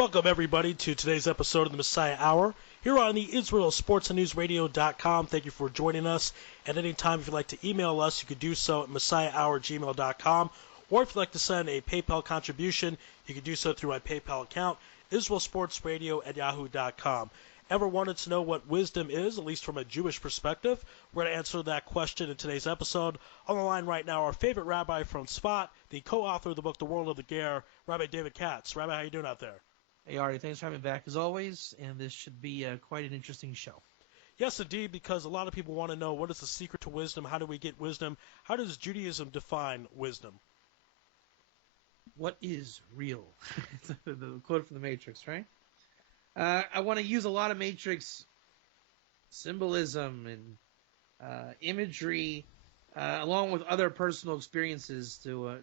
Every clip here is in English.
Welcome, everybody, to today's episode of the Messiah Hour here on the Israel Sports and News Radio.com. Thank you for joining us. At any time, if you'd like to email us, you could do so at messiahhour@gmail.com. Or if you'd like to send a PayPal contribution, you can do so through my PayPal account, israelsportsradio@yahoo.com. Ever wanted to know what wisdom is, at least from a Jewish perspective? We're going to answer that question in today's episode. On the line right now, our favorite rabbi from Tzfat, the co-author of the book The World of the Ger, Rabbi David Katz. Rabbi, how you doing out there? Hey, Ari, thanks for having me back as always, and this should be quite an interesting show. Yes, indeed, because a lot of people want to know what is the secret to wisdom, how do we get wisdom, how does Judaism define wisdom? What is real? The quote from the Matrix, right? I want to use a lot of Matrix symbolism and imagery, along with other personal experiences to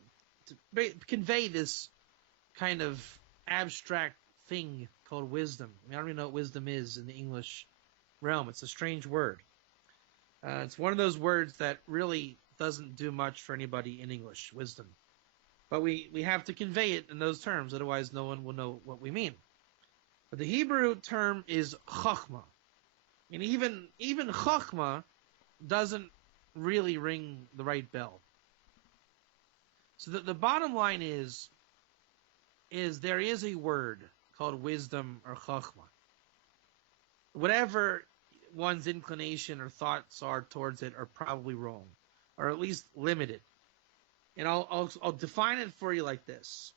convey this kind of abstract thing called wisdom. I don't even know what wisdom is in the English realm. It's a strange word. It's one of those words that really doesn't do much for anybody in English, wisdom. But we have to convey it in those terms, otherwise no one will know what we mean. But the Hebrew term is chachma. And even chachma doesn't really ring the right bell. So the bottom line is there is a word called wisdom or chachma. Whatever one's inclination or thoughts are towards it are probably wrong, or at least limited. And I'll define it for you like this.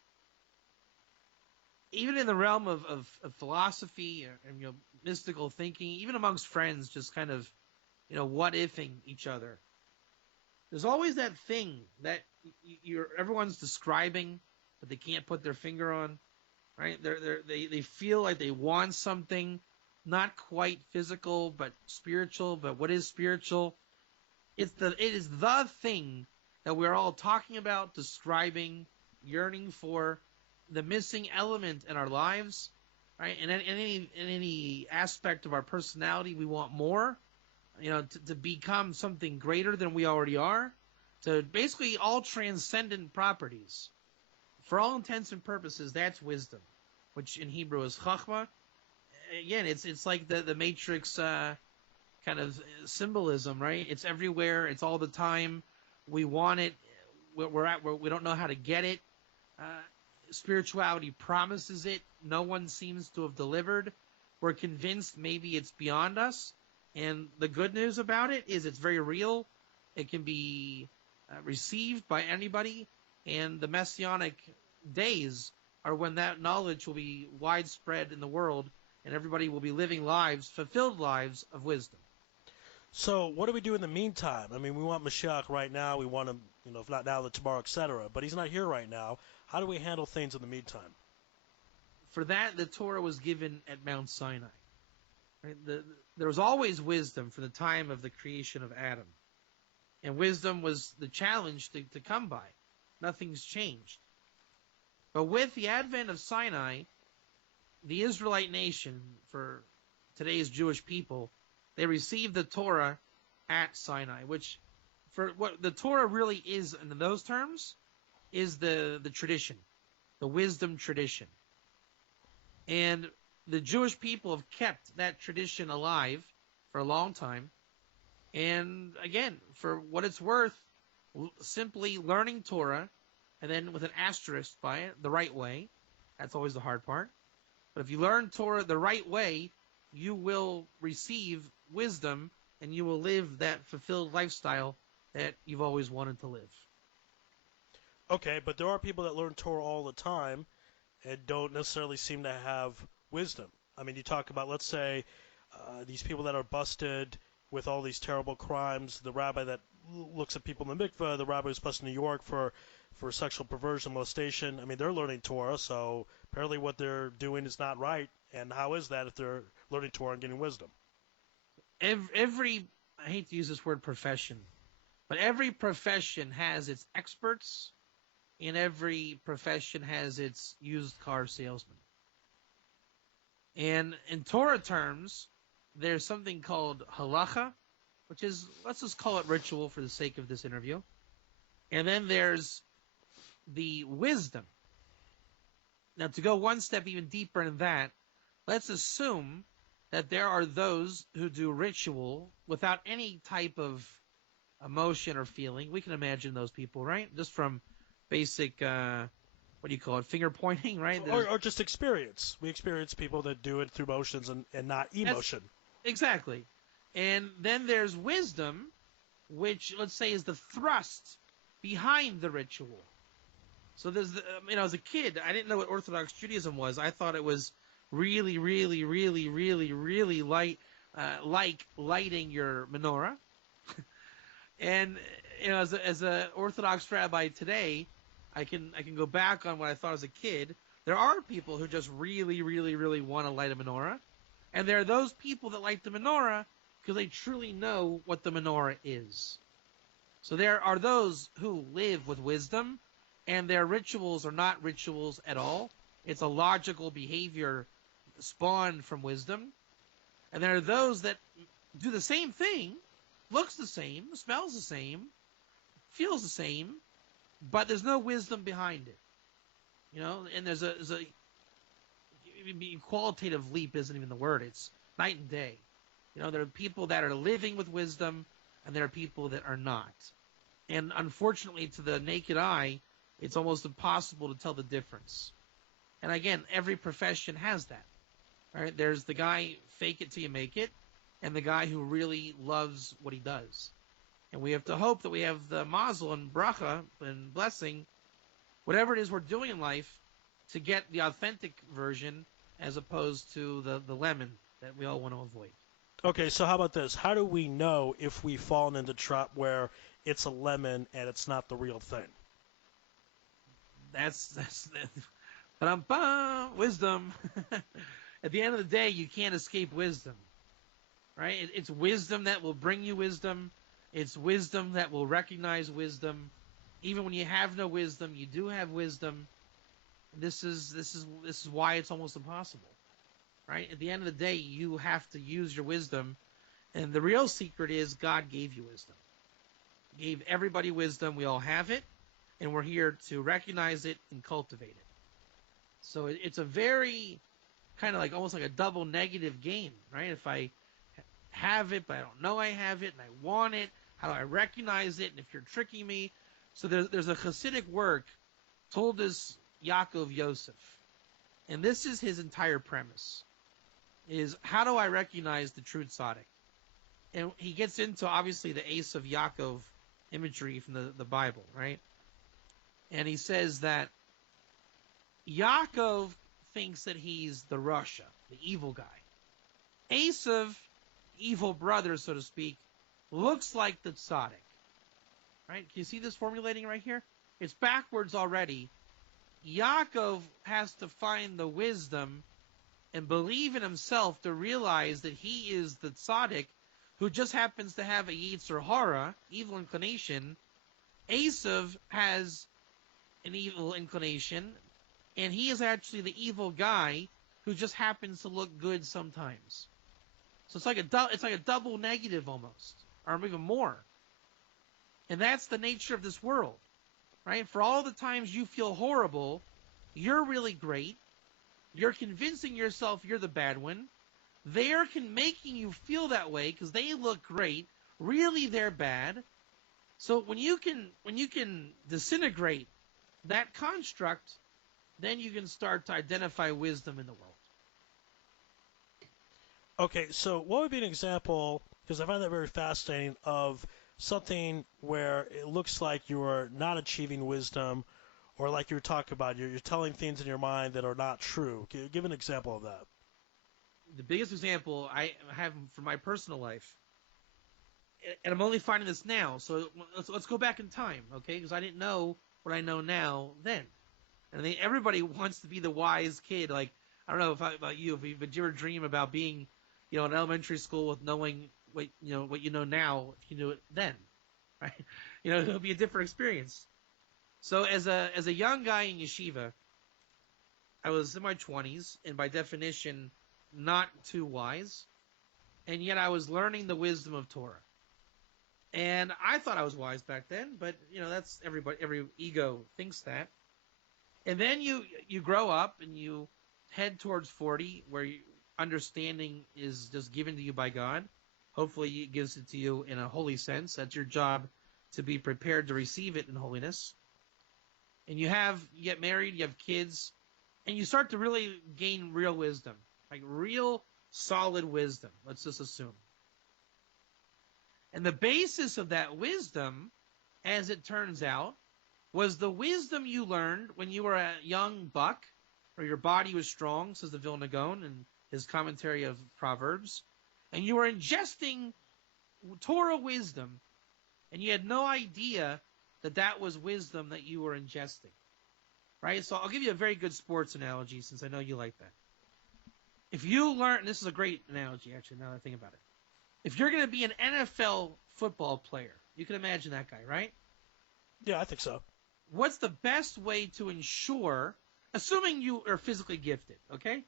Even in the realm of philosophy and mystical thinking, even amongst friends, just kind of what-ifing each other, there's always that thing that everyone's describing, but they can't put their finger on, right? They feel like they want something, not quite physical, but spiritual. But what is spiritual? It is the thing that we're all talking about, describing, yearning for, the missing element in our lives, right? And in any aspect of our personality, we want more, to become something greater than we already are, to basically all transcendent properties. For all intents and purposes, that's wisdom, which in Hebrew is chachma. Again, it's like the Matrix kind of symbolism, right? It's everywhere. It's all the time. We want it. We don't know how to get it. Spirituality promises it. No one seems to have delivered. We're convinced maybe it's beyond us. And the good news about it is it's very real. It can be received by anybody. And the messianic days are when that knowledge will be widespread in the world, and everybody will be living lives, fulfilled lives of wisdom. So what do we do in the meantime? I mean, we want Mashiach right now. We want him, if not now, then tomorrow, etc. But he's not here right now. How do we handle things in the meantime? For that, the Torah was given at Mount Sinai. Right? There was always wisdom from the time of the creation of Adam. And wisdom was the challenge to come by. Nothing's changed. But with the advent of Sinai, the Israelite nation, for today's Jewish people, they received the Torah at Sinai, which, for what the Torah really is in those terms, is the tradition, the wisdom tradition. And the Jewish people have kept that tradition alive for a long time. And again, for what it's worth, simply learning Torah, and then with an asterisk by it, the right way, that's always the hard part. But if you learn Torah the right way, you will receive wisdom, and you will live that fulfilled lifestyle that you've always wanted to live. Okay, but there are people that learn Torah all the time and don't necessarily seem to have wisdom. I mean, you talk about, let's say, these people that are busted with all these terrible crimes, the rabbi that looks at people in the mikveh, the rabbi who's busted in New York for sexual perversion, molestation. I mean, they're learning Torah, so apparently what they're doing is not right. And how is that if they're learning Torah and getting wisdom? Every I hate to use this word profession, but every profession has its experts, and every profession has its used car salesman. And in Torah terms, there's something called halacha, which is, let's just call it ritual for the sake of this interview. And then there's the wisdom. Now, to go one step even deeper in that, let's assume that there are those who do ritual without any type of emotion or feeling. We can imagine those people, right? Just from basic, what do you call it, finger pointing, right? Or just experience. We experience people that do it through motions and not That's emotion. exactly. And then there's wisdom, which let's say is the thrust behind the ritual. So there's, as a kid, I didn't know what Orthodox Judaism was. I thought it was really, really, really, really, really like lighting your menorah. And as a Orthodox rabbi today, I can go back on what I thought as a kid. There are people who just really, really, really want to light a menorah, and there are those people that light the menorah because they truly know what the menorah is. So there are those who live with wisdom, and their rituals are not rituals at all. It's a logical behavior spawned from wisdom. And there are those that do the same thing, looks the same, smells the same, feels the same, but there's no wisdom behind it. And there's a qualitative leap isn't even the word. It's night and day. There are people that are living with wisdom, and there are people that are not. And unfortunately, to the naked eye, it's almost impossible to tell the difference. And again, every profession has that. Right? There's the guy, fake it till you make it, and the guy who really loves what he does. And we have to hope that we have the mazel and bracha and blessing, whatever it is we're doing in life, to get the authentic version as opposed to the lemon that we all want to avoid. Okay, so how about this? How do we know if we've fallen into the trap where it's a lemon and it's not the real thing? That's wisdom. At the end of the day, you can't escape wisdom, right? It's wisdom that will bring you wisdom. It's wisdom that will recognize wisdom. Even when you have no wisdom, you do have wisdom. This is why it's almost impossible, right? At the end of the day, you have to use your wisdom, and the real secret is God gave you wisdom. He gave everybody wisdom. We all have it, and we're here to recognize it and cultivate it. So it's a very kind of like almost like a double negative game, right? If I have it, but I don't know I have it, and I want it, how do I recognize it? And if you're tricking me, so there's a Hasidic work told us Yaakov Yosef, and this is his entire premise: is how do I recognize the true tzaddik? And he gets into obviously the ace of Yaakov imagery from the Bible, right? And he says that Yaakov thinks that he's the Rasha, the evil guy. Esav, evil brother, so to speak, looks like the tzaddik. Right? Can you see this formulating right here? It's backwards already. Yaakov has to find the wisdom and believe in himself to realize that he is the tzaddik who just happens to have a yetzer hara, evil inclination. Esav has an evil inclination, and he is actually the evil guy who just happens to look good sometimes. So it's like a double negative almost, or even more. And that's the nature of this world, right? For all the times you feel horrible, you're really great. You're convincing yourself you're the bad one. They're making you feel that way because they look great. Really, they're bad. So when you can disintegrate that construct, then you can start to identify wisdom in the world. Okay, so what would be an example, because I find that very fascinating, of something where it looks like you're not achieving wisdom, or like you were talking about, you're telling things in your mind that are not true. Give an example of that. The biggest example I have from my personal life, and I'm only finding this now, so let's go back in time, okay? Because I didn't know what I know now then. And I think everybody wants to be the wise kid. Like, I don't know about you, but you ever dream about being, in elementary school with knowing what you know now if you knew it then, right? It'll be a different experience. So as a young guy in yeshiva, I was in my 20s, and by definition, not too wise, and yet I was learning the wisdom of Torah. And I thought I was wise back then, but that's everybody. Every ego thinks that. And then you grow up and you head towards 40, where understanding is just given to you by God. Hopefully, He gives it to you in a holy sense. That's your job, to be prepared to receive it in holiness. And you get married, you have kids, and you start to really gain real wisdom, like real solid wisdom. Let's just assume. And the basis of that wisdom, as it turns out, was the wisdom you learned when you were a young buck, or your body was strong, says the Vilna Gaon in his commentary of Proverbs, and you were ingesting Torah wisdom, and you had no idea that that was wisdom that you were ingesting. Right? So I'll give you a very good sports analogy, since I know you like that. If you learn, and this is a great analogy, actually, now that I think about it. If you're going to be an NFL football player, you can imagine that guy, right? Yeah, I think so. What's the best way to ensure, assuming you are physically gifted, okay?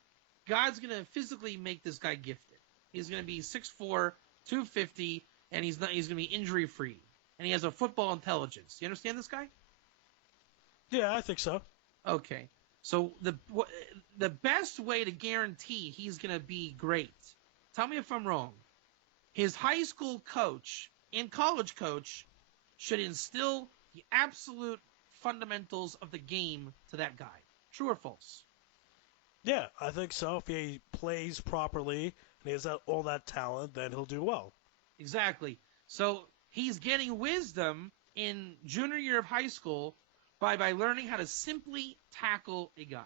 God's going to physically make this guy gifted. He's going to be 6'4", 250, and he's going to be injury-free. And he has a football intelligence. You understand this guy? Yeah, I think so. Okay. So the best way to guarantee he's going to be great, tell me if I'm wrong, his high school coach and college coach should instill the absolute fundamentals of the game to that guy. True or false? Yeah, I think so. If he plays properly and he has all that talent, then he'll do well. Exactly. So he's getting wisdom in junior year of high school by learning how to simply tackle a guy.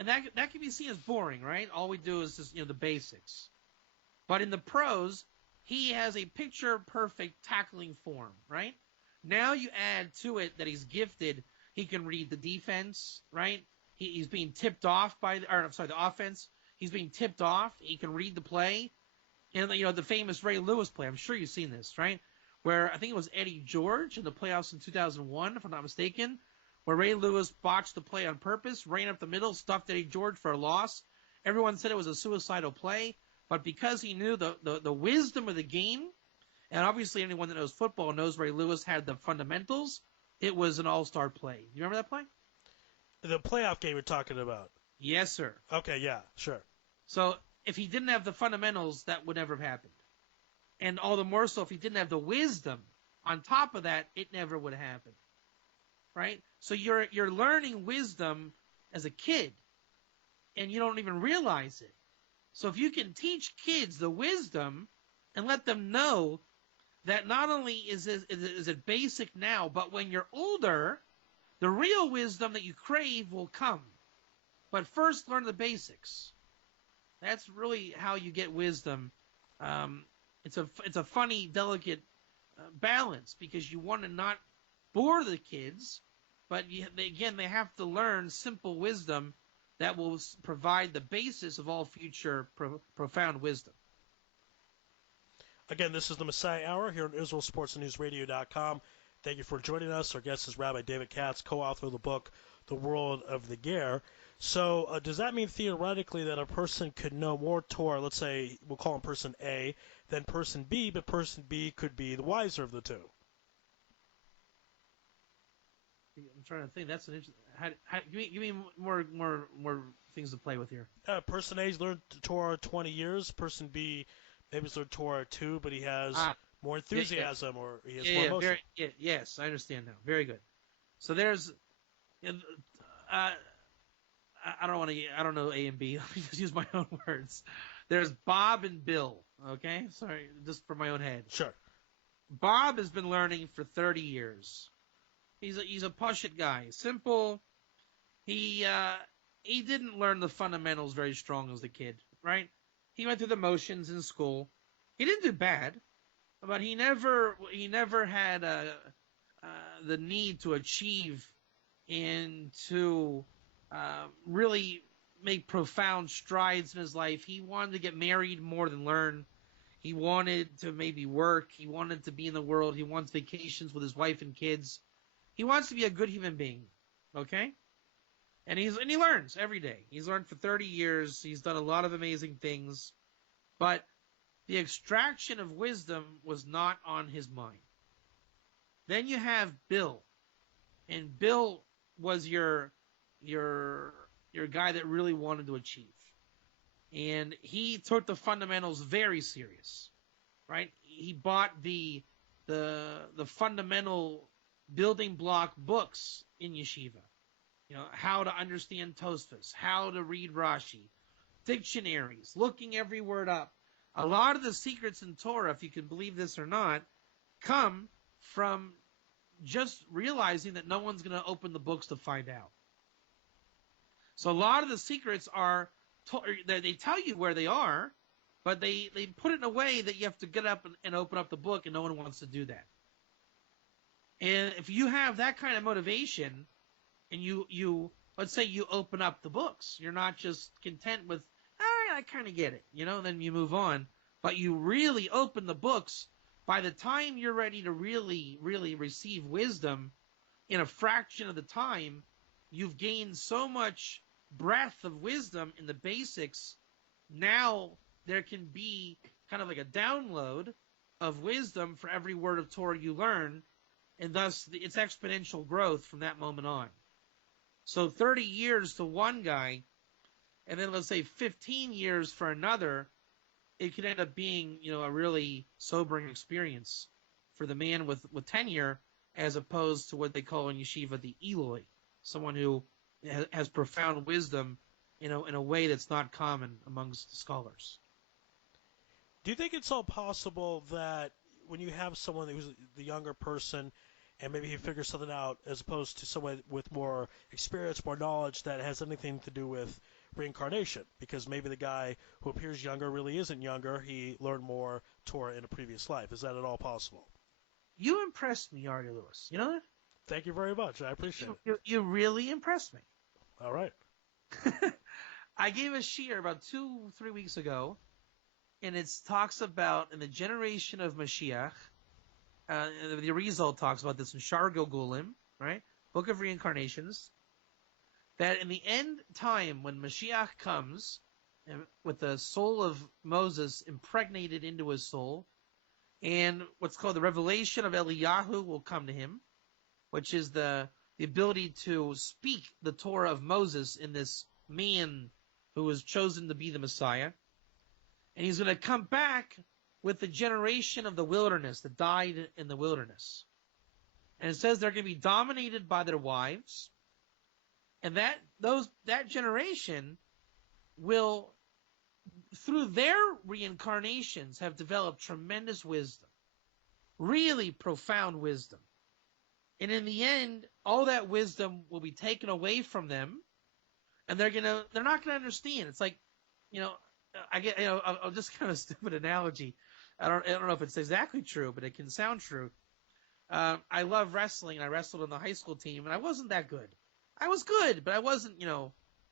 And that can be seen as boring, right? All we do is just, the basics. But in the pros, he has a picture-perfect tackling form, right? Now you add to it that he's gifted. He can read the defense, right? He's being tipped off the offense. He's being tipped off. He can read the play. And, the famous Ray Louis play. I'm sure you've seen this, right? Where I think it was Eddie George in the playoffs in 2001, if I'm not mistaken, where Ray Louis botched the play on purpose, ran up the middle, stuffed Eddie George for a loss. Everyone said it was a suicidal play. But because he knew the wisdom of the game, and obviously anyone that knows football knows Ray Lewis had the fundamentals, it was an all-star play. You remember that play? The playoff game you're talking about. Yes, sir. Okay, yeah, sure. So if he didn't have the fundamentals, that would never have happened. And all the more so if he didn't have the wisdom on top of that, it never would have happened. Right? So you're learning wisdom as a kid, and you don't even realize it. So if you can teach kids the wisdom and let them know that not only is it basic now, but when you're older, the real wisdom that you crave will come. But first, learn the basics. That's really how you get wisdom. It's a funny, delicate balance, because you want to not bore the kids, but they have to learn simple wisdom that will provide the basis of all future profound wisdom. Again, this is the Messiah Hour here on IsraelSportsNewsRadio.com. Thank you for joining us. Our guest is Rabbi David Katz, co-author of the book, The World of the Ger. So does that mean theoretically that a person could know more Torah, let's say we'll call him person A, than person B, but person B could be the wiser of the two? I'm trying to think. That's an interesting. Give me more things to play with here. Person A's learned Torah 20 years. Person B maybe has learned Torah 2, but he has more enthusiasm or he has more emotion. Yes, I understand now. Very good. So there's, I don't know A and B. Let me just use my own words. There's Bob and Bill. Okay, sorry, just for my own head. Sure. Bob has been learning for 30 years. He's a Pashut guy, simple. He didn't learn the fundamentals very strong as a kid, right? He went through the motions in school. He didn't do bad, but he never had the need to achieve and to really make profound strides in his life. He wanted to get married more than learn. He wanted to maybe work. He wanted to be in the world. He wants vacations with his wife and kids. He wants to be a good human being, okay? And he learns every day. He's learned for 30 years. He's done a lot of amazing things. But the extraction of wisdom was not on his mind. Then you have Bill. And Bill was your your guy that really wanted to achieve, and he took the fundamentals very serious, right? He bought the fundamental building block books in yeshiva. You know, how to understand Tosfos, how to read Rashi, dictionaries, looking every word up. A lot of the secrets in Torah, if you can believe this or not, come from just realizing that no one's going to open the books to find out. So a lot of the secrets are, they tell you where they are, but they put it in a way that you have to get up and open up the book, and no one wants to do that. And if you have that kind of motivation, and you let's say you open up the books, you're not just content with, all right, I kind of get it, then you move on, but you really open the books. By the time you're ready to really, really receive wisdom in a fraction of the time, you've gained so much breadth of wisdom in the basics. Now there can be kind of like a download of wisdom for every word of Torah you learn, and thus it's exponential growth from that moment on. So 30 years to one guy, and then let's say 15 years for another, it could end up being, a really sobering experience for the man with tenure, as opposed to what they call in yeshiva the Eloi, someone who has profound wisdom, in a way that's not common amongst scholars. Do you think it's all possible that when you have someone who's the younger person, and maybe he figures something out, as opposed to someone with more experience, more knowledge, that has anything to do with reincarnation? Because maybe the guy who appears younger really isn't younger. He learned more Torah in a previous life. Is that at all possible? You impressed me, Ari Louis. You know that? Thank you very much. I appreciate it. You really impressed me. All right. I gave a shiur about 2-3 weeks ago, and it talks about in the generation of Mashiach. The Arizal talks about this in Shar Gilgulim, right? Book of Reincarnations. That in the end time, when Mashiach comes, with the soul of Moses impregnated into his soul, and what's called the revelation of Eliyahu will come to him, which is the ability to speak the Torah of Moses in this man who was chosen to be the Messiah. And he's going to come back with the generation of the wilderness that died in the wilderness. And it says they're going to be dominated by their wives. And that generation will, through their reincarnations, have developed tremendous wisdom. Really profound wisdom. And in the end, all that wisdom will be taken away from them, and they're not gonna understand. It's like, I'll just kind of a stupid analogy. I don't know if it's exactly true, but it can sound true. I love wrestling. I wrestled on the high school team, and I wasn't that good. I was good, but I wasn't,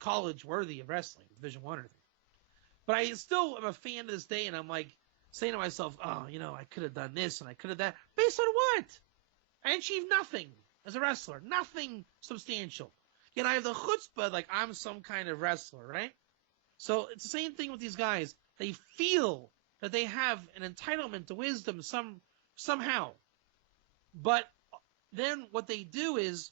college worthy of wrestling, Division I or anything. But I still am a fan to this day, and I'm like saying to myself, oh, I could have done this and I could have that. Based on what? I achieved nothing as a wrestler, nothing substantial. Yet I have the chutzpah like I'm some kind of wrestler, right? So it's the same thing with these guys. They feel that they have an entitlement to wisdom somehow. But then what they do is,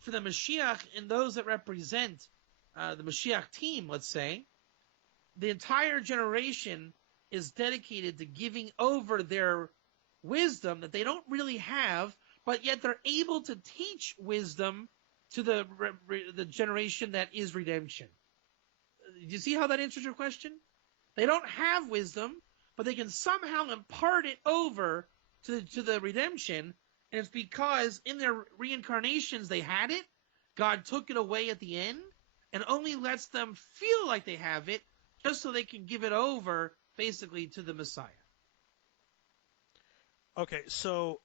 for the Mashiach and those that represent the Mashiach team, let's say, the entire generation is dedicated to giving over their wisdom that they don't really have, but yet they're able to teach wisdom to the generation that is redemption. Do you see how that answers your question? They don't have wisdom, but they can somehow impart it over to the redemption, and it's because in their reincarnations they had it, God took it away at the end, and only lets them feel like they have it, just so they can give it over, basically, to the Messiah. Okay, so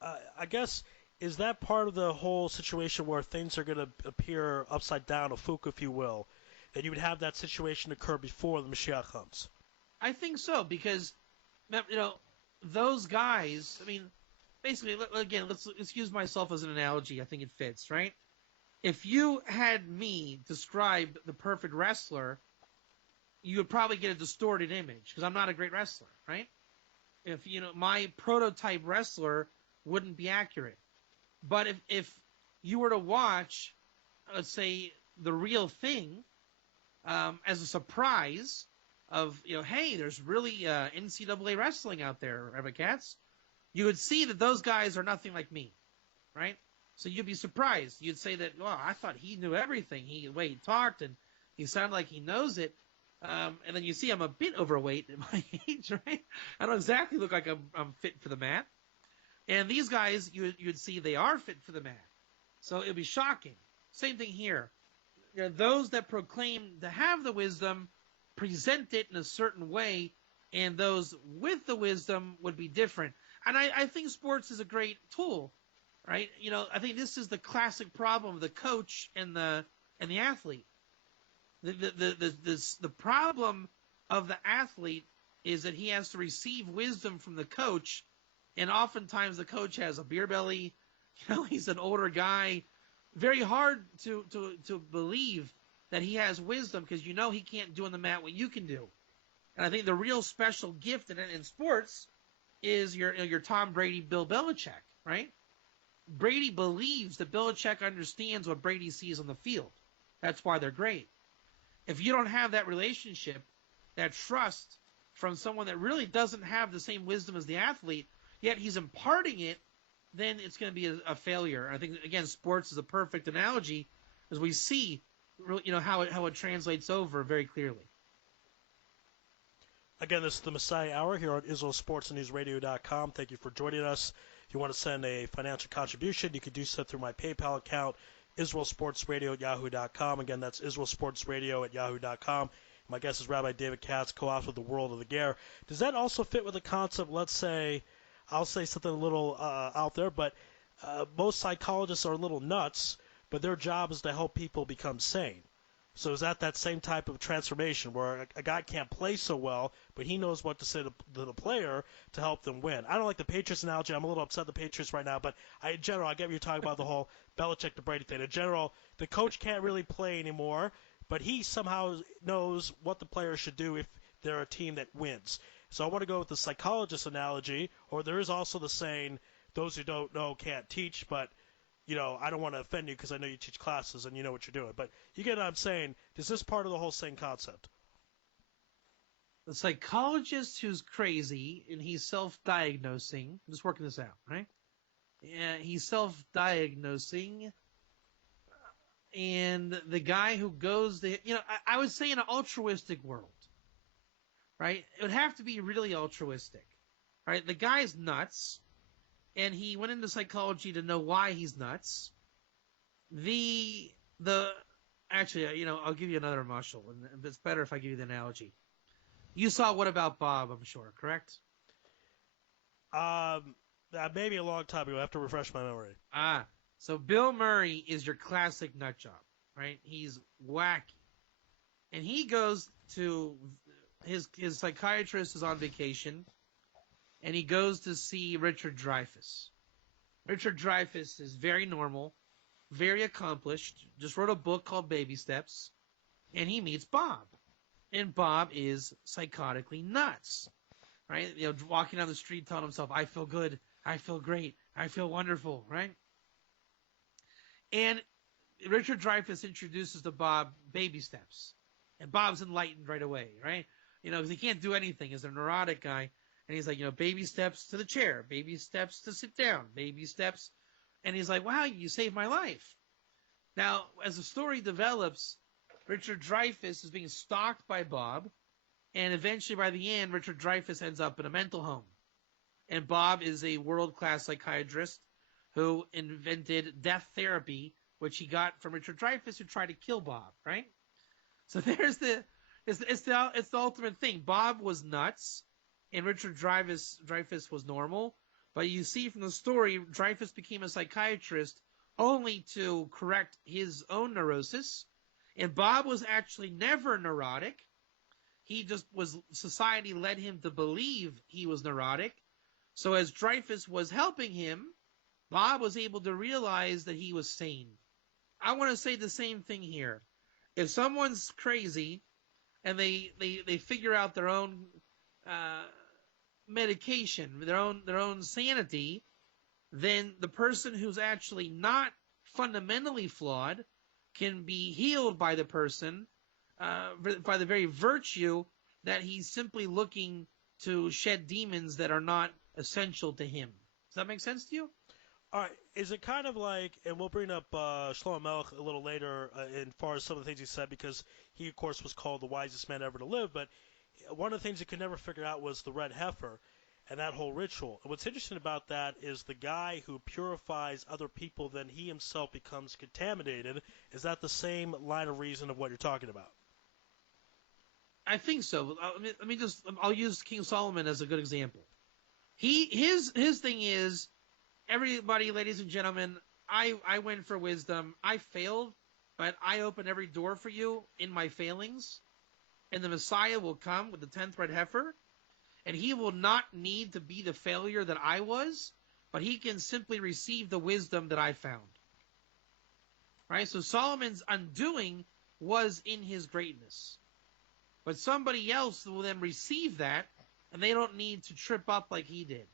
I guess, is that part of the whole situation where things are going to appear upside down, a fuk, if you will, that you would have that situation occur before the Mashiach comes? I think so, because, those guys, basically, again, let's use myself as an analogy. I think it fits, right? If you had me describe the perfect wrestler, you would probably get a distorted image, because I'm not a great wrestler, right? If, my prototype wrestler wouldn't be accurate. But if you were to watch, let's say, the real thing as a surprise of, hey, there's really NCAA wrestling out there, Rabbi Katz, you would see that those guys are nothing like me, right? So you'd be surprised. You'd say that, well, I thought he knew everything. The way he talked, and he sounded like he knows it. And then you see I'm a bit overweight at my age, right? I don't exactly look like I'm fit for the mat. And these guys, you'd see they are fit for the mat. So it'd be shocking. Same thing here. Those that proclaim to have the wisdom present it in a certain way, and those with the wisdom would be different. And I think sports is a great tool, right? I think this is the classic problem of the coach and the athlete. The problem of the athlete is that he has to receive wisdom from the coach, and oftentimes the coach has a beer belly. He's an older guy. Very hard to believe that he has wisdom because he can't do on the mat what you can do. And I think the real special gift in sports is your Tom Brady, Bill Belichick, right? Brady believes that Belichick understands what Brady sees on the field. That's why they're great. If you don't have that relationship, that trust from someone that really doesn't have the same wisdom as the athlete, yet he's imparting it, then it's going to be a failure. I think, again, sports is a perfect analogy as we see how it translates over very clearly. Again, this is the Messiah Hour here on IsraelSportsNewsRadio.com. Thank you for joining us. If you want to send a financial contribution, you can do so through my PayPal account, IsraelSportsRadio@Yahoo.com. Again, that's IsraelSportsRadio@Yahoo.com. My guest is Rabbi David Katz, co-author of The World of the Ger. Does that also fit with the concept, let's say, I'll say something a little out there, but most psychologists are a little nuts, but their job is to help people become sane. So is that same type of transformation where a guy can't play so well, but he knows what to say to the player to help them win? I don't like the Patriots analogy. I'm a little upset at the Patriots right now, but in general, I get what you're talking about, the whole Belichick to Brady thing. In general, the coach can't really play anymore, but he somehow knows what the players should do if they're a team that wins. So I want to go with the psychologist analogy, or there is also the saying, those who don't know can't teach, but, I don't want to offend you because I know you teach classes and you know what you're doing. But you get what I'm saying. Is this part of the whole same concept? The psychologist who's crazy and he's self-diagnosing, I'm just working this out, right? Yeah, he's self-diagnosing. And the guy who goes I would say in an altruistic world, right? It would have to be really altruistic, right? The guy's nuts, and he went into psychology to know why he's nuts. Actually, I'll give you another muscle, and it's better if I give you the analogy. You saw What About Bob, I'm sure, correct? Maybe a long time ago. I have to refresh my memory. So Bill Murray is your classic nut job, right? He's wacky. And he goes to his psychiatrist is on vacation, and he goes to see Richard Dreyfuss. Richard Dreyfuss is very normal, very accomplished, just wrote a book called Baby Steps, and he meets Bob. And Bob is psychotically nuts, right? Walking down the street telling himself, I feel good, I feel great, I feel wonderful, right? And Richard Dreyfuss introduces to Bob Baby Steps. And Bob's enlightened right away, right? Because he can't do anything. He's a neurotic guy. And he's like, baby steps to the chair, baby steps to sit down, baby steps. And he's like, wow, you saved my life. Now, as the story develops, Richard Dreyfuss is being stalked by Bob. And eventually, by the end, Richard Dreyfuss ends up in a mental home. And Bob is a world-class psychiatrist who invented death therapy, which he got from Richard Dreyfuss, who tried to kill Bob, right? So there's it's the ultimate thing. Bob was nuts, and Richard Dreyfuss was normal. But you see from the story, Dreyfuss became a psychiatrist only to correct his own neurosis. And Bob was actually never neurotic. He just society led him to believe he was neurotic. So as Dreyfuss was helping him, Bob was able to realize that he was sane. I want to say the same thing here. If someone's crazy and they figure out their own medication, their own sanity, then the person who's actually not fundamentally flawed can be healed by the person by the very virtue that he's simply looking to shed demons that are not essential to him. Does that make sense to you? All right, is it kind of like, and we'll bring up Shlomo Melech a little later in far as some of the things he said, because he, of course, was called the wisest man ever to live, but one of the things he could never figure out was the red heifer and that whole ritual. And what's interesting about that is the guy who purifies other people, then he himself becomes contaminated. Is that the same line of reason of what you're talking about? I think so. I'll use King Solomon as a good example. His thing is, everybody, ladies and gentlemen, I went for wisdom. I failed, but I open every door for you in my failings. And the Messiah will come with the 10th red heifer, and he will not need to be the failure that I was, but he can simply receive the wisdom that I found. Right? So Solomon's undoing was in his greatness. But somebody else will then receive that, and they don't need to trip up like he did.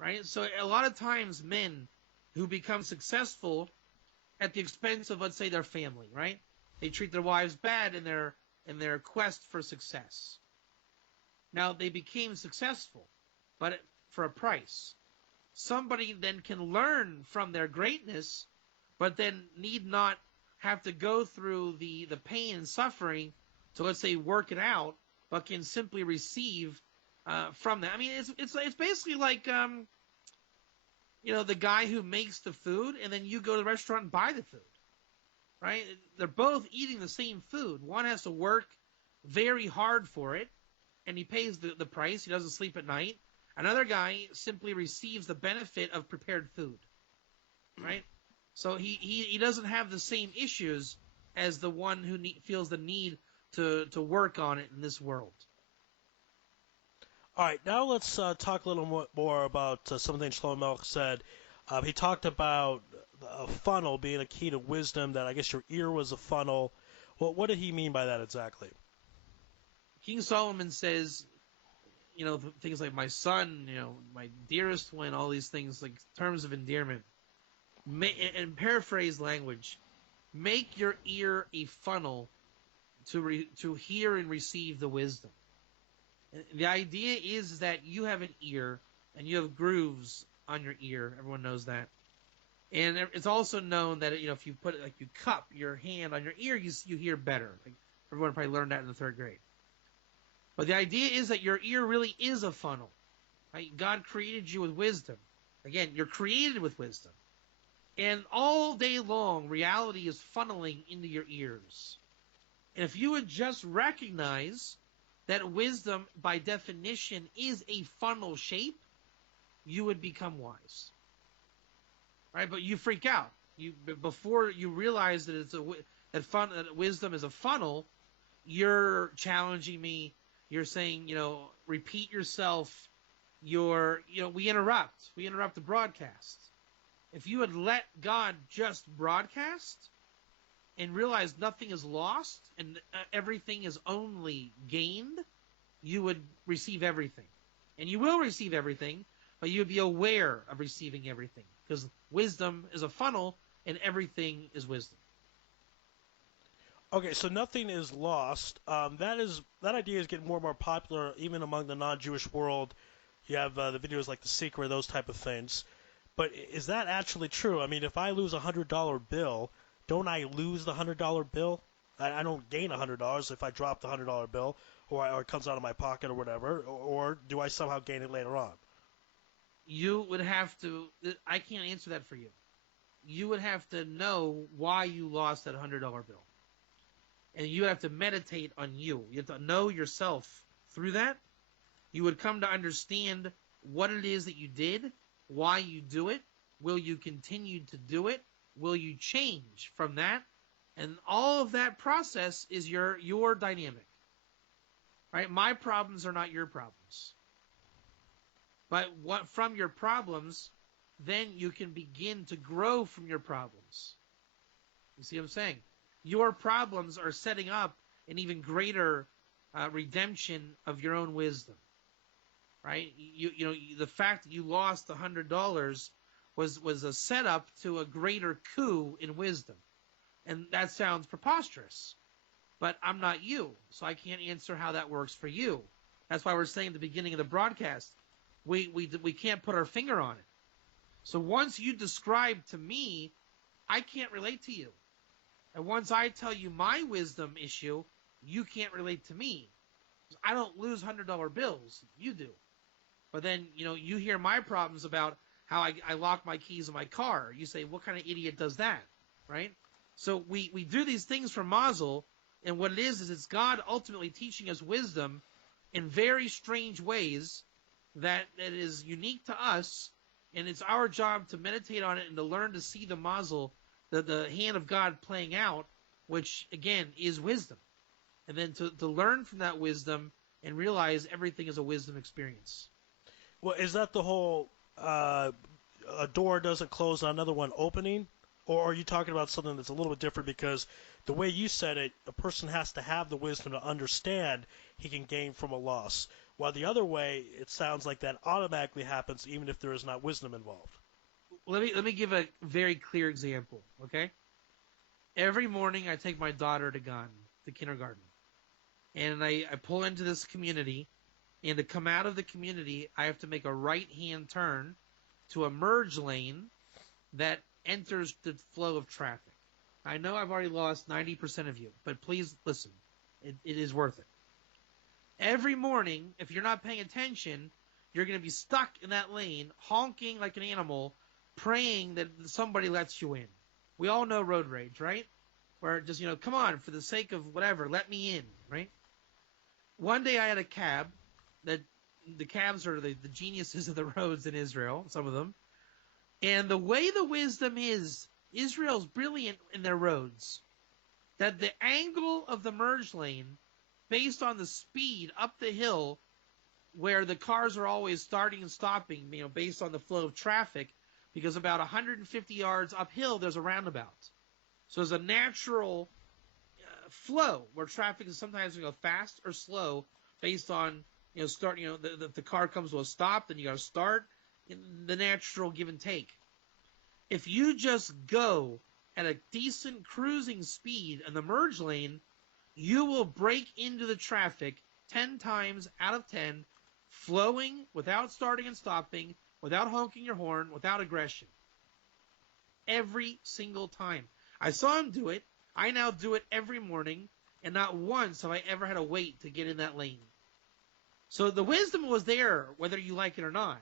Right? So a lot of times men who become successful at the expense of, let's say, their family, right? They treat their wives bad in their quest for success. Now, they became successful, but for a price. Somebody then can learn from their greatness, but then need not have to go through the pain and suffering to, let's say, work it out, but can simply receive from that. I mean, it's basically like the guy who makes the food, and then you go to the restaurant and buy the food, right? They're both eating the same food. One has to work very hard for it, and he pays the price. He doesn't sleep at night. Another guy simply receives the benefit of prepared food, right? So he doesn't have the same issues as the one who feels the need to work on it in this world. All right, now let's talk a little more about something Shlomo Melech said. He talked about a funnel being a key to wisdom, that I guess your ear was a funnel. Well, what did he mean by that exactly? King Solomon says, things like my son, my dearest one, all these things, like terms of endearment. In paraphrase language, make your ear a funnel to hear and receive the wisdom. The idea is that you have an ear and you have grooves on your ear. Everyone knows that. And it's also known that if you put it, like you cup your hand on your ear, you hear better. Like everyone probably learned that in the 3rd grade. But the idea is that your ear really is a funnel. Right? God created you with wisdom. Again, you're created with wisdom. And all day long, reality is funneling into your ears. And if you would just recognize that wisdom, by definition, is a funnel shape, you would become wise. Right? But you freak out. Before you realize that that wisdom is a funnel, you're challenging me. You're saying, repeat yourself. We interrupt. We interrupt the broadcast. If you had let God just broadcast and realize nothing is lost and everything is only gained, you would receive everything. And you will receive everything, but you would be aware of receiving everything, because wisdom is a funnel and everything is wisdom. Okay, so nothing is lost. That idea is getting more and more popular even among the non-Jewish world. You have the videos like The Secret, those type of things. But is that actually true? I mean, if I lose a $100 bill, don't I lose the $100 bill? I don't gain $100 if I drop the $100 bill, or it comes out of my pocket or whatever, or do I somehow gain it later on? You would have to. I can't answer that for you. You would have to know why you lost that $100 bill. And you have to meditate on you. You have to know yourself through that. You would come to understand what it is that you did, why you do it. Will you continue to do it? Will you change from that? And all of that process is your dynamic. Right? My problems are not your problems. But from your problems, then you can begin to grow from your problems. You see what I'm saying? Your problems are setting up an even greater redemption of your own wisdom, right? The fact that you lost $100 was a setup to a greater coup in wisdom. And that sounds preposterous. But I'm not you, so I can't answer how that works for you. That's why we're saying at the beginning of the broadcast, we can't put our finger on it. So once you describe to me, I can't relate to you. And once I tell you my wisdom issue, you can't relate to me. I don't lose $100 bills. You do. But then, you hear my problems about how I lock my keys in my car. You say, what kind of idiot does that? Right? So we do these things for Mazel, and what it is it's God ultimately teaching us wisdom in very strange ways that is unique to us, and it's our job to meditate on it and to learn to see the Mazel, the hand of God playing out, which, again, is wisdom. And then to learn from that wisdom and realize everything is a wisdom experience. Well, is that the whole a door doesn't close on another one opening? Or are you talking about something that's a little bit different? Because the way you said it, a person has to have the wisdom to understand he can gain from a loss. While the other way, it sounds like that automatically happens even if there is not wisdom involved. Let me give a very clear example, okay? Every morning I take my daughter to kindergarten. And I pull into this community, and to come out of the community, I have to make a right-hand turn to a merge lane that enters the flow of traffic. I know I've already lost 90% of you, but please listen. It is worth it. Every morning, if you're not paying attention, you're going to be stuck in that lane, honking like an animal, praying that somebody lets you in. We all know road rage, right? Where just, come on, for the sake of whatever, let me in, right? One day I had a cab. The cabs are the geniuses of the roads in Israel, some of them. And the way the wisdom is, Israel's brilliant in their roads. That the angle of the merge lane, based on the speed up the hill, where the cars are always starting and stopping, based on the flow of traffic, because about 150 yards uphill, there's a roundabout. So there's a natural flow where traffic is sometimes going to go fast or slow based on, the car comes to a stop, then you got to start. In the natural give and take. If you just go at a decent cruising speed in the merge lane, you will break into the traffic 10 times out of 10, flowing without starting and stopping, without honking your horn, without aggression. Every single time. I saw him do it. I now do it every morning, and not once have I ever had to wait to get in that lane. So the wisdom was there, whether you like it or not.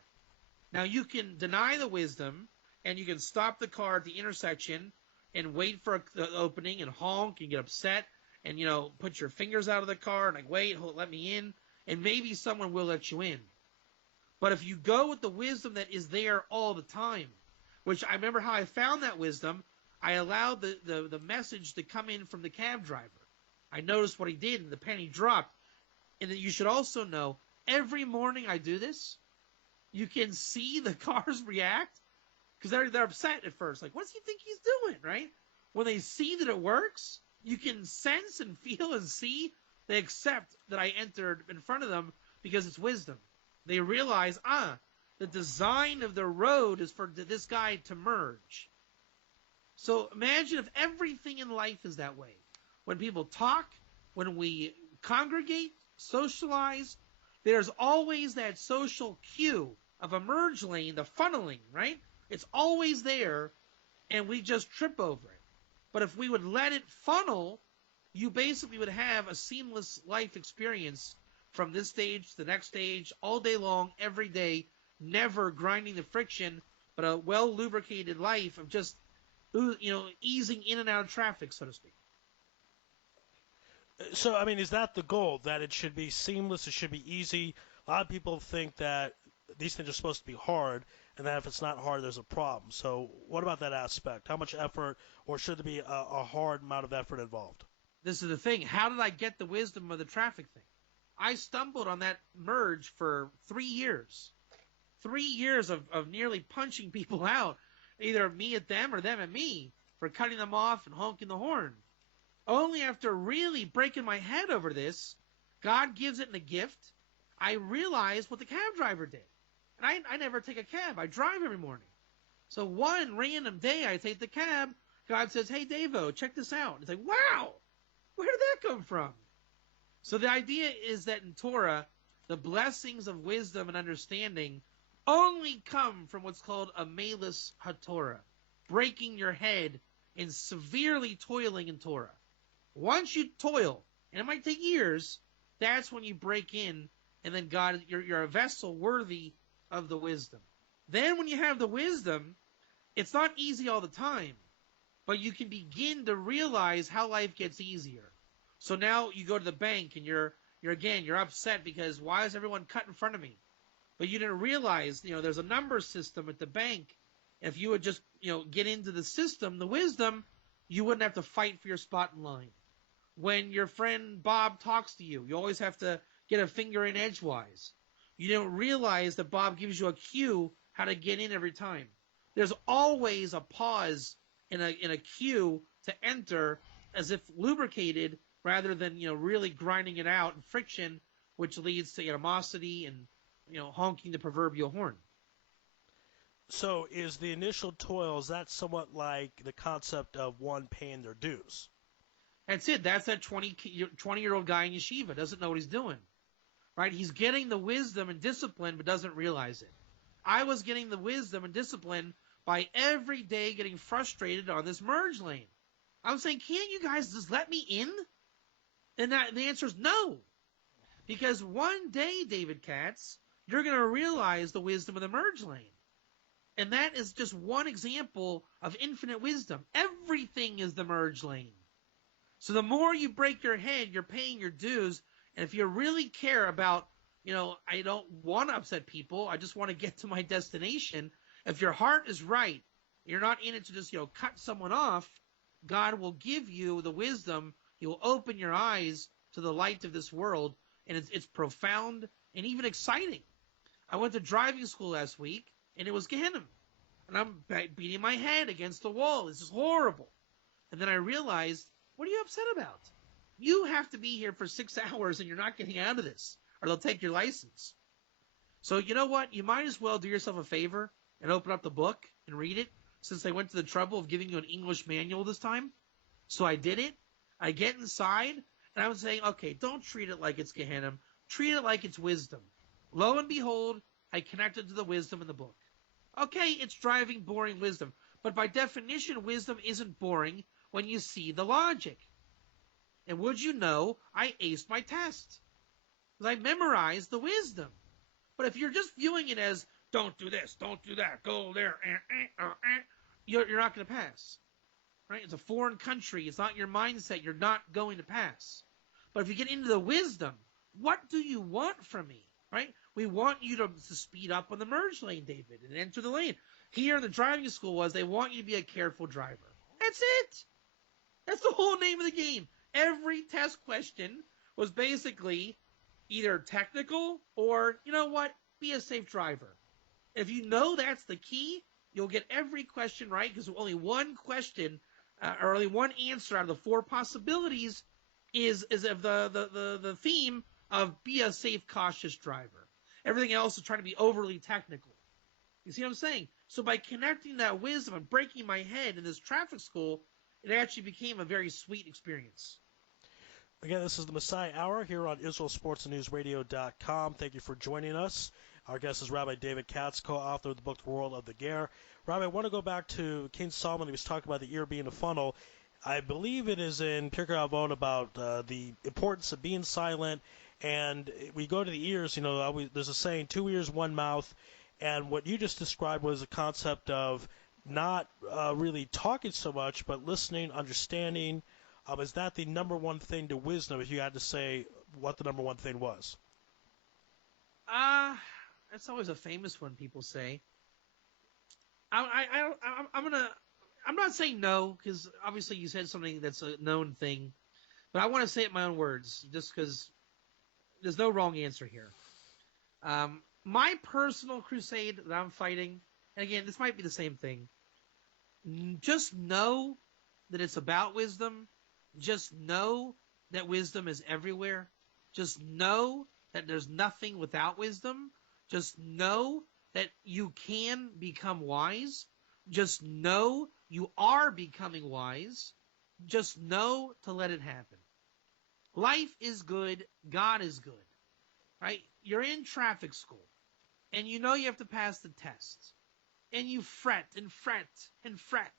Now, you can deny the wisdom, and you can stop the car at the intersection and wait for the opening and honk and get upset and, put your fingers out of the car and wait, let me in, and maybe someone will let you in. But if you go with the wisdom that is there all the time, which I remember how I found that wisdom, I allowed the message to come in from the cab driver. I noticed what he did, and the penny dropped. And then you should also know, every morning I do this, you can see the cars react because they're upset at first. Like, what does he think he's doing, right? When they see that it works, you can sense and feel and see they accept that I entered in front of them because it's wisdom. They realize, the design of the road is for this guy to merge. So imagine if everything in life is that way. When people talk, when we congregate, socialize, there's always that social cue of a merge lane, the funneling, right? It's always there, and we just trip over it. But if we would let it funnel, you basically would have a seamless life experience from this stage to the next stage, all day long, every day, never grinding the friction, but a well-lubricated life of just, easing in and out of traffic, so to speak. So, is that the goal, that it should be seamless, it should be easy? A lot of people think that these things are supposed to be hard, and that if it's not hard, there's a problem. So what about that aspect? How much effort, or should there be a hard amount of effort involved? This is the thing. How did I get the wisdom of the traffic thing? I stumbled on that merge for 3 years. 3 years of nearly punching people out, either me at them or them at me, for cutting them off and honking the horn. Only after really breaking my head over this, God gives it in a gift, I realized what the cab driver did. And I never take a cab. I drive every morning. So one random day I take the cab, God says, hey, Davo, check this out. It's like, wow, where did that come from? So the idea is that in Torah, the blessings of wisdom and understanding only come from what's called a melus haTorah, breaking your head and severely toiling in Torah. Once you toil, and it might take years, that's when you break in, and then God, you're a vessel worthy of the wisdom. Then when you have the wisdom, it's not easy all the time, but you can begin to realize how life gets easier. So now you go to the bank and you're upset because why is everyone cut in front of me? But you didn't realize, there's a number system at the bank. If you would just, get into the system, the wisdom, you wouldn't have to fight for your spot in line. When your friend Bob talks to you, you always have to get a finger in edgewise. You don't realize that Bob gives you a cue how to get in every time. There's always a pause in a queue to enter as if lubricated rather than, really grinding it out and friction, which leads to animosity and, honking the proverbial horn. So is the initial toil, is that somewhat like the concept of one paying their dues? That's it. That's that 20-year-old guy in yeshiva, doesn't know what he's doing. Right? He's getting the wisdom and discipline, but doesn't realize it. I was getting the wisdom and discipline by every day getting frustrated on this merge lane. I was saying, can't you guys just let me in? And the answer is no. Because one day, David Katz, you're going to realize the wisdom of the merge lane. And that is just one example of infinite wisdom. Everything is the merge lane. So the more you break your head, you're paying your dues. And if you really care about, I don't want to upset people, I just want to get to my destination. If your heart is right, you're not in it to just, cut someone off. God will give you the wisdom. He will open your eyes to the light of this world. And it's profound and even exciting. I went to driving school last week, and it was Gehenna. And I'm beating my head against the wall. This is horrible. And then I realized, what are you upset about? You have to be here for 6 hours, and you're not getting out of this, or they'll take your license. So you know what? You might as well do yourself a favor and open up the book and read it, since they went to the trouble of giving you an English manual this time. So I did it. I get inside, and I was saying, okay, don't treat it like it's Gehenna. Treat it like it's wisdom. Lo and behold, I connected to the wisdom in the book. Okay, it's driving, boring wisdom. But by definition, wisdom isn't boring when you see the logic. And would you know, I aced my test. Because I memorized the wisdom. But if you're just viewing it as, don't do this, don't do that, go there, you're not going to pass. Right? It's a foreign country. It's not your mindset. You're not going to pass. But if you get into the wisdom, what do you want from me? Right? We want you to speed up on the merge lane, David, and enter the lane. Here in the driving school they want you to be a careful driver. That's it. That's the whole name of the game. Every test question was basically either technical or, be a safe driver. If you know that's the key, you'll get every question right, because only one question or only one answer out of the 4 possibilities is of the theme of be a safe, cautious driver. Everything else is trying to be overly technical. You see what I'm saying? So by connecting that wisdom and breaking my head in this traffic school, it actually became a very sweet experience. Again, this is the Messiah Hour here on IsraelSportsNewsRadio.com. Thank you for joining us. Our guest is Rabbi David Katz, co-author of the book The World of the Ger. Rabbi, I want to go back to King Solomon. He was talking about the ear being a funnel. I believe it is in Pirkei Avot about the importance of being silent. And we go to the ears, there's a saying, 2 ears, 1 mouth. And what you just described was a concept of not really talking so much, but listening, understanding. Is that the number one thing to wisdom, if you had to say what the number one thing was? That's always a famous one people say. I'm not saying no, because obviously you said something that's a known thing, but I want to say it in my own words, just because there's no wrong answer here. My personal crusade that I'm fighting, and again, this might be the same thing, just know that it's about wisdom. Just know that wisdom is everywhere. Just know that there's nothing without wisdom. Just know that you can become wise. Just know you are becoming wise. Just know to let it happen. Life is good. God is good. Right? You're in traffic school, and you know you have to pass the test, and you fret and fret and fret.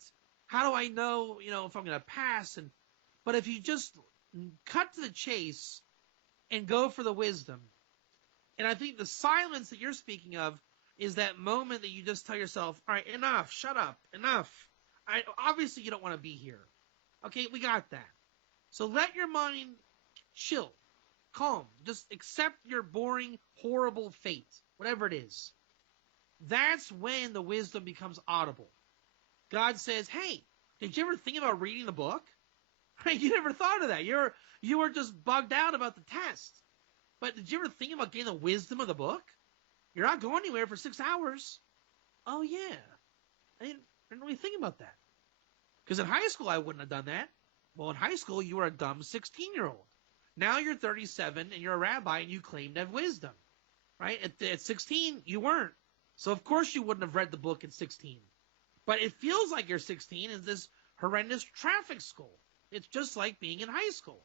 How do I know, if I'm going to pass? But if you just cut to the chase and go for the wisdom, and I think the silence that you're speaking of is that moment that you just tell yourself, all right, enough, shut up, enough. Obviously, you don't want to be here. Okay, we got that. So let your mind chill, calm. Just accept your boring, horrible fate, whatever it is. That's when the wisdom becomes audible. God says, hey, did you ever think about reading the book? You never thought of that. You were just bugged out about the test. But did you ever think about getting the wisdom of the book? You're not going anywhere for 6 hours. Oh, yeah. I didn't really think about that. Because in high school, I wouldn't have done that. Well, in high school, you were a dumb 16-year-old. Now you're 37, and you're a rabbi, and you claim to have wisdom. Right? At 16, you weren't. So, of course, you wouldn't have read the book at 16. But it feels like you're 16 in this horrendous traffic school. It's just like being in high school.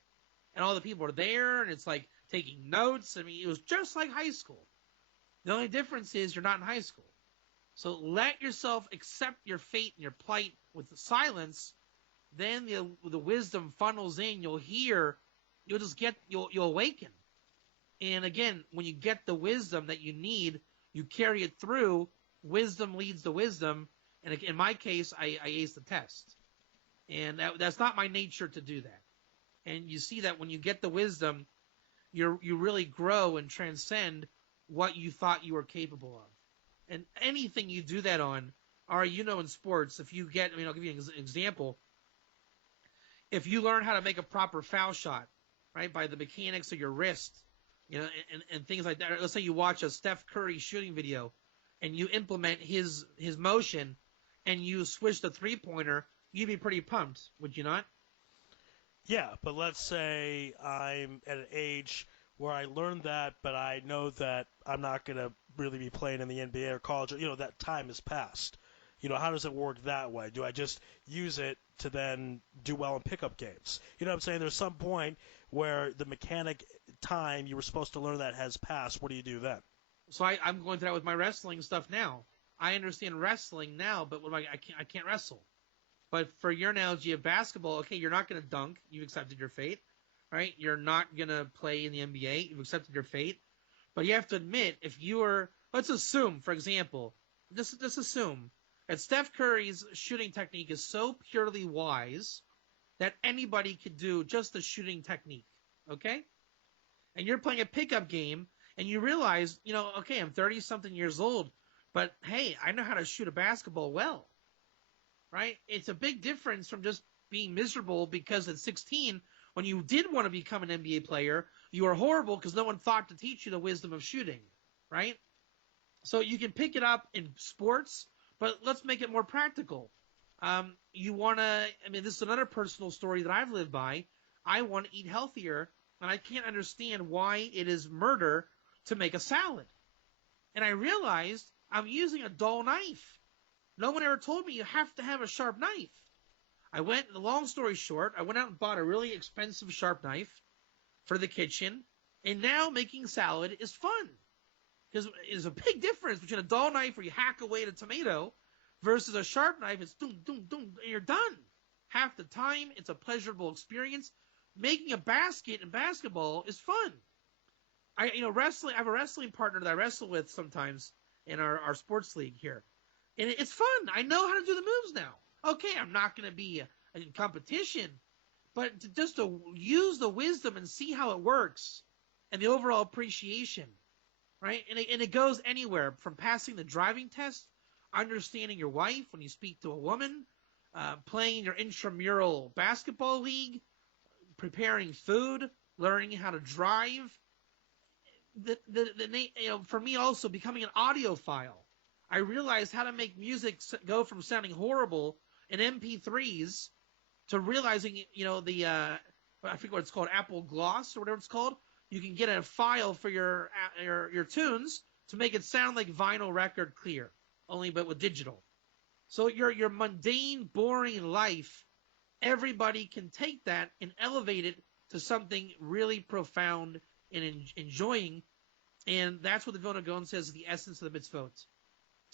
And all the people are there, and it's like taking notes. I mean, it was just like high school. The only difference is you're not in high school. So let yourself accept your fate and your plight with the silence. Then the wisdom funnels in. You'll hear. You'll awaken. And again, when you get the wisdom that you need, you carry it through. Wisdom leads to wisdom. And in my case, I aced the test. And that's not my nature to do that. And you see that when you get the wisdom, you really grow and transcend what you thought you were capable of. And anything you do that on, or in sports, if you get, I'll give you an example. If you learn how to make a proper foul shot, right, by the mechanics of your wrist, and things like that. Let's say you watch a Steph Curry shooting video, and you implement his motion, and you switch the three-pointer, you'd be pretty pumped, would you not? Yeah, but let's say I'm at an age where I learned that, but I know that I'm not going to really be playing in the NBA or college. That time has passed. How does it work that way? Do I just use it to then do well in pickup games? You know what I'm saying? There's some point where the mechanic time you were supposed to learn that has passed. What do you do then? So I'm going through that with my wrestling stuff now. I understand wrestling now, but I can't wrestle. But for your analogy of basketball, okay, you're not going to dunk. You've accepted your fate, right? You're not going to play in the NBA. You've accepted your fate. But you have to admit, if you were, let's assume, for example, just assume that Steph Curry's shooting technique is so purely wise that anybody could do just the shooting technique, okay? And you're playing a pickup game, and you realize, okay, I'm 30-something years old, but hey, I know how to shoot a basketball well. Right? It's a big difference from just being miserable because at 16, when you did want to become an NBA player, you were horrible because no one thought to teach you the wisdom of shooting. Right? So you can pick it up in sports, but let's make it more practical. You want to, this is another personal story that I've lived by. I want to eat healthier, and I can't understand why it is murder to make a salad. And I realized I'm using a dull knife. No one ever told me you have to have a sharp knife. Long story short, I went out and bought a really expensive sharp knife for the kitchen, and now making salad is fun. Because there's a big difference between a dull knife where you hack away at a tomato versus a sharp knife. It's doom, doom, doom, and you're done. Half the time, it's a pleasurable experience. Making a basket in basketball is fun. Wrestling. I have a wrestling partner that I wrestle with sometimes in our sports league here. And it's fun. I know how to do the moves now. Okay, I'm not going to be in competition, but just to use the wisdom and see how it works and the overall appreciation, right? And it goes anywhere from passing the driving test, understanding your wife when you speak to a woman, playing your intramural basketball league, preparing food, learning how to drive. For me also becoming an audiophile. I realized how to make music go from sounding horrible in MP3s to realizing, I forget what it's called, Apple Gloss or whatever it's called. You can get a file for your tunes to make it sound like vinyl record clear, but with digital. So your mundane, boring life, everybody can take that and elevate it to something really profound and enjoying. And that's what the Vilna Gaon says is the essence of the mitzvot.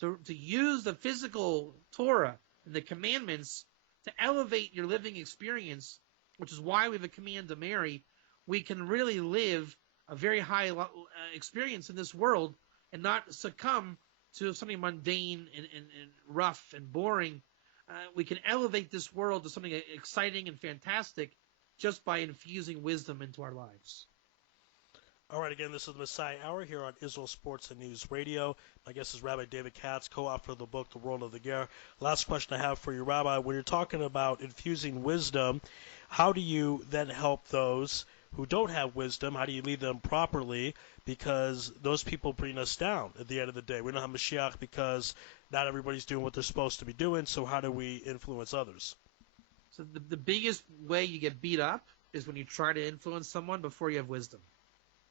To use the physical Torah and the commandments to elevate your living experience, which is why we have a command to marry, we can really live a very high experience in this world and not succumb to something mundane and rough and boring. We can elevate this world to something exciting and fantastic just by infusing wisdom into our lives. All right, again, this is the Messiah Hour here on Israel Sports and News Radio. My guest is Rabbi David Katz, co-author of the book, The World of the Ger. Last question I have for you, Rabbi. When you're talking about infusing wisdom, how do you then help those who don't have wisdom? How do you lead them properly? Because those people bring us down at the end of the day. We don't have Mashiach because not everybody's doing what they're supposed to be doing, so how do we influence others? So the biggest way you get beat up is when you try to influence someone before you have wisdom.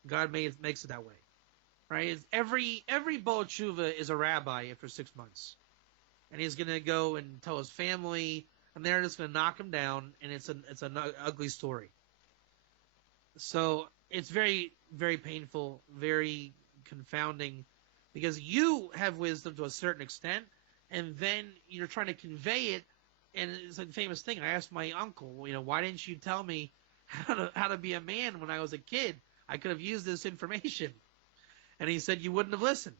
God makes it that way, right? Every Baal Tshuva is a rabbi after 6 months, and he's going to go and tell his family, and they're just going to knock him down, and it's an ugly story. So it's very, very painful, very confounding, because you have wisdom to a certain extent, and then you're trying to convey it, and it's a famous thing. I asked my uncle, why didn't you tell me how to be a man when I was a kid? I could have used this information. And he said, you wouldn't have listened.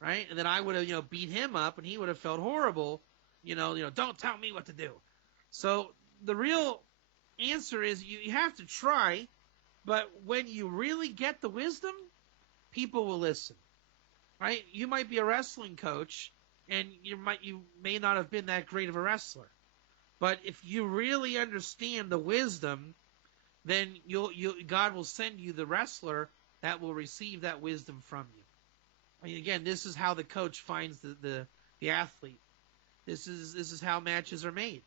Right? And then I would have, beat him up, and he would have felt horrible. Don't tell me what to do. So the real answer is you have to try, but when you really get the wisdom, people will listen. Right? You might be a wrestling coach, and you may not have been that great of a wrestler. But if you really understand the wisdom, then God will send you the wrestler that will receive that wisdom from you. I mean, again, this is how the coach finds the athlete. This is how matches are made.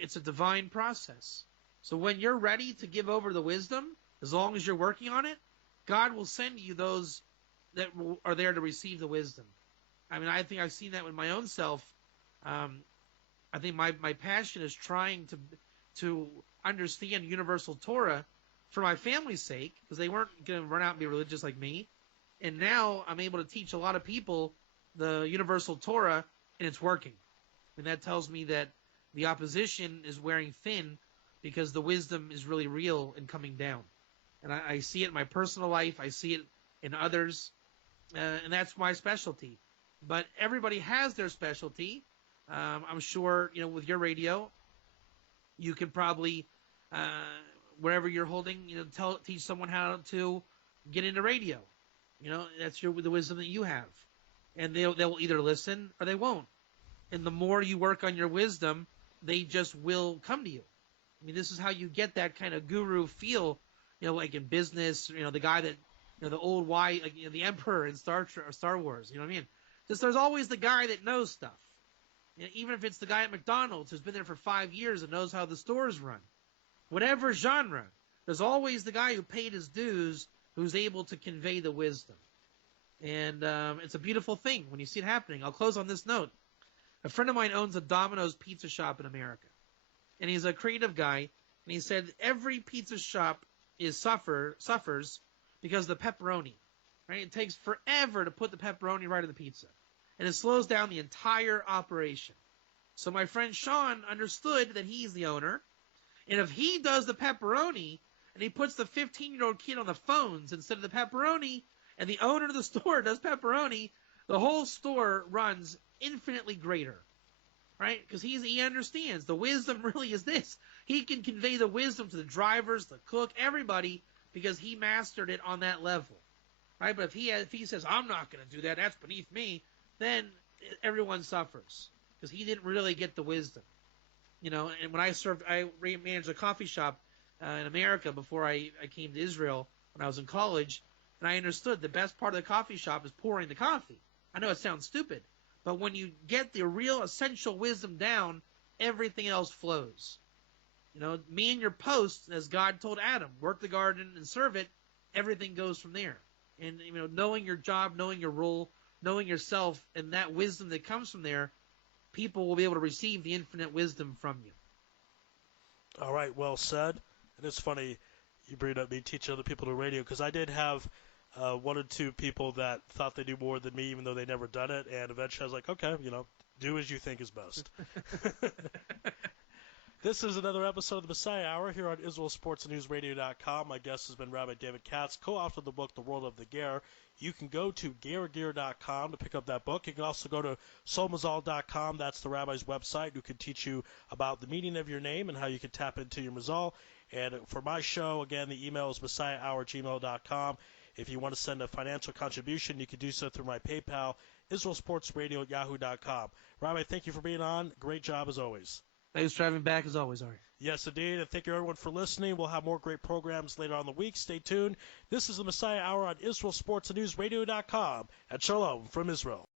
It's a divine process. So when you're ready to give over the wisdom, as long as you're working on it, God will send you those that are there to receive the wisdom. I mean, I think I've seen that with my own self. I think my passion is trying to understand universal Torah for my family's sake, because they weren't going to run out and be religious like me. And now I'm able to teach a lot of people the universal Torah, and it's working. And that tells me that the opposition is wearing thin because the wisdom is really real and coming down. And I see it in my personal life. I see it in others. And that's my specialty. But everybody has their specialty. I'm sure, with your radio, you can probably, wherever you're holding, teach someone how to get into radio. That's the wisdom that you have. And they'll either listen or they won't. And the more you work on your wisdom, they just will come to you. I mean, this is how you get that kind of guru feel, like in business, the guy that, the old the emperor in Star Wars, you know what I mean? Just there's always the guy that knows stuff. Even if it's the guy at McDonald's who's been there for 5 years and knows how the stores run. Whatever genre, there's always the guy who paid his dues who's able to convey the wisdom. And it's a beautiful thing when you see it happening. I'll close on this note. A friend of mine owns a Domino's pizza shop in America. And he's a creative guy. And he said every pizza shop suffers because of the pepperoni. Right? It takes forever to put the pepperoni right on the pizza. And it slows down the entire operation. So my friend Sean understood that he's the owner. And if he does the pepperoni, and he puts the 15-year-old kid on the phones instead of the pepperoni, and the owner of the store does pepperoni, the whole store runs infinitely greater. Right? Because he understands. The wisdom really is this. He can convey the wisdom to the drivers, the cook, everybody, because he mastered it on that level. Right? But if he says, I'm not going to do that, that's beneath me, then everyone suffers because he didn't really get the wisdom. And when I managed a coffee shop in America before I came to Israel when I was in college, and I understood the best part of the coffee shop is pouring the coffee. I know it sounds stupid, but when you get the real essential wisdom down, everything else flows. Me and your post, as God told Adam, work the garden and serve it, everything goes from there. And, knowing your job, knowing your role, knowing yourself and that wisdom that comes from there, people will be able to receive the infinite wisdom from you. All right, well said. And it's funny you bring up me teaching other people to radio, because I did have one or two people that thought they knew more than me, even though they never done it. And eventually I was like, okay, do as you think is best. This is another episode of the Messiah Hour here on IsraelSportsNewsRadio.com. My guest has been Rabbi David Katz, co-author of the book, The World of the Ger. You can go to gergear.com to pick up that book. You can also go to solmazal.com. That's the rabbi's website, who can teach you about the meaning of your name and how you can tap into your mazal. And for my show, again, the email is messiahhour@gmail.com. If you want to send a financial contribution, you can do so through my PayPal, IsraelSportsRadio@yahoo.com. Rabbi, thank you for being on. Great job as always. Thanks for having me back as always, Ari. Yes, indeed. And thank you, everyone, for listening. We'll have more great programs later on in the week. Stay tuned. This is the Messiah Hour on IsraelSportsNewsRadio.com. And shalom from Israel.